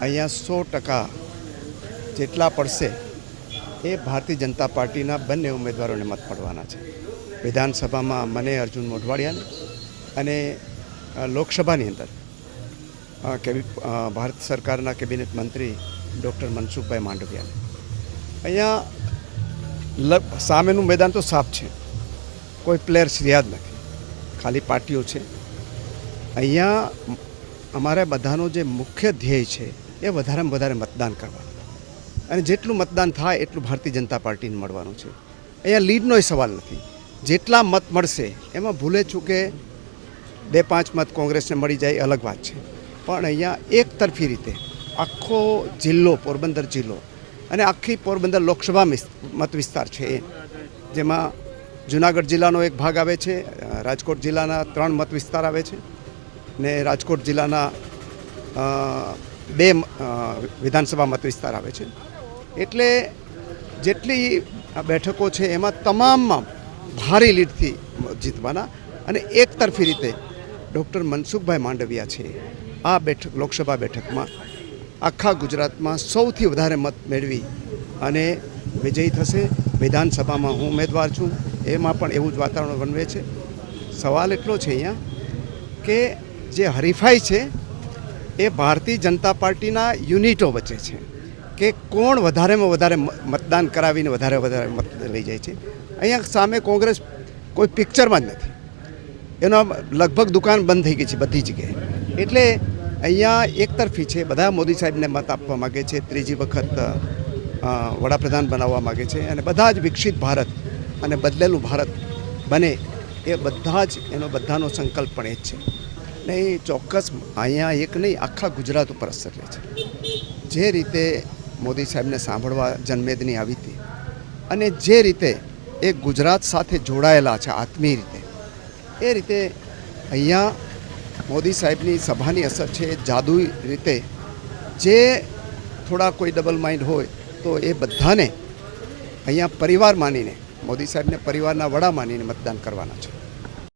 અહીંયા સો ટકા જેટલા પડશે એ ભારતીય જનતા પાર્ટીના બંને ઉમેદવારોને મત પડવાના છે. વિધાનસભામાં મને અર્જુન મોઢવાડિયાને અને લોકસભાની અંદર ભારત સરકારના કેબિનેટ મંત્રી ડૉક્ટર મનસુખભાઈ માંડવિયાને. અહીંયા સામેનું મેદાન તો સાફ છે. કોઈ પ્લેયર્સ જ નથી. ખાલી પાર્ટીઓ છે. અહીંયા અમારા બધાનો જે મુખ્ય ધ્યેય છે એ વધારેમાં વધારે મતદાન કરવાનું અને જેટલું મતદાન થાય એટલું ભારતીય જનતા પાર્ટીને મળવાનું છે. અહીંયા લીડનો સવાલ નથી. જેટલા મત મળશે, એમાં ભૂલે ચૂકે બે પાંચ મત કોંગ્રેસને મળી જાય અલગ વાત છે. પણ અહીંયા એક તરફી રીતે આખો જિલ્લો, પોરબંદર જિલ્લો અને આખી પોરબંદર લોકસભા મત વિસ્તાર છે જેમાં જુનાગઢ જિલ્લાનો એક ભાગ આવે છે રાજકોટ જિલ્લાના ત્રણ મત વિસ્તાર આવે છે. ને રાજકોટ જિલ્લાના બે વિધાનસભા મત વિસ્તાર આવે છે. એટલે જેટલી બેઠકો છે એમાં તમામમાં ભારે લીડથી જીતવાના અને એક તરફી રીતે ડૉક્ટર મનસુખભાઈ માંડવિયા છે આ બેઠક, લોકસભા બેઠકમાં આખા ગુજરાતમાં સૌથી વધારે મત મેળવી અને વિજયી થશે. વિધાનસભામાં હું ઉમેદવાર છું. એમાં પણ એવું જ વાતાવરણ બનવે છે. સવાલ એટલો છે અહીંયા કે જે હરીફાઈ છે, એ ભારતીય જનતા પાર્ટીના યુનિટો વચ્ચે છે કે કોણ વધારેમાં વધારે મતદાન કરાવીને વધારે વધારે મત લઈ જાય છે. અહીંયા સામે કોંગ્રેસ કોઈ પિક્ચરમાં જ નથી. એનો લગભગ દુકાન બંધ થઈ ગઈ છે બધી જગ્યાએ. એટલે અહીંયા એકતરફી છે, બધા મોદી સાહેબને મત આપવા માગે છે, ત્રીજી વખત વડાપ્રધાન બનાવવા માગે છે અને બધા જ વિકસિત ભારત અને બદલેલું ભારત બને એ બધા જ એનો બધાનો સંકલ્પ પણ એ જ છે. ને એ ચોક્કસ અહીંયા એક નહીં, આખા ગુજરાત ઉપર અસર રહે છે. જે રીતે મોદી સાહેબને સાંભળવા જનમેદની આવી હતી અને જે રીતે એ ગુજરાત સાથે જોડાયેલા છે આત્મીય રીતે, એ રીતે અહીંયા મોદી સાહેબની સભાની અસર છે, જાદુઈ રીતે જે થોડા કોઈ ડબલ માઇન્ડ હોય તો એ બધાને અહીંયા પરિવાર માનીને, મોદી સાહેબને પરિવારના વડા માનીને મતદાન કરવાના છે.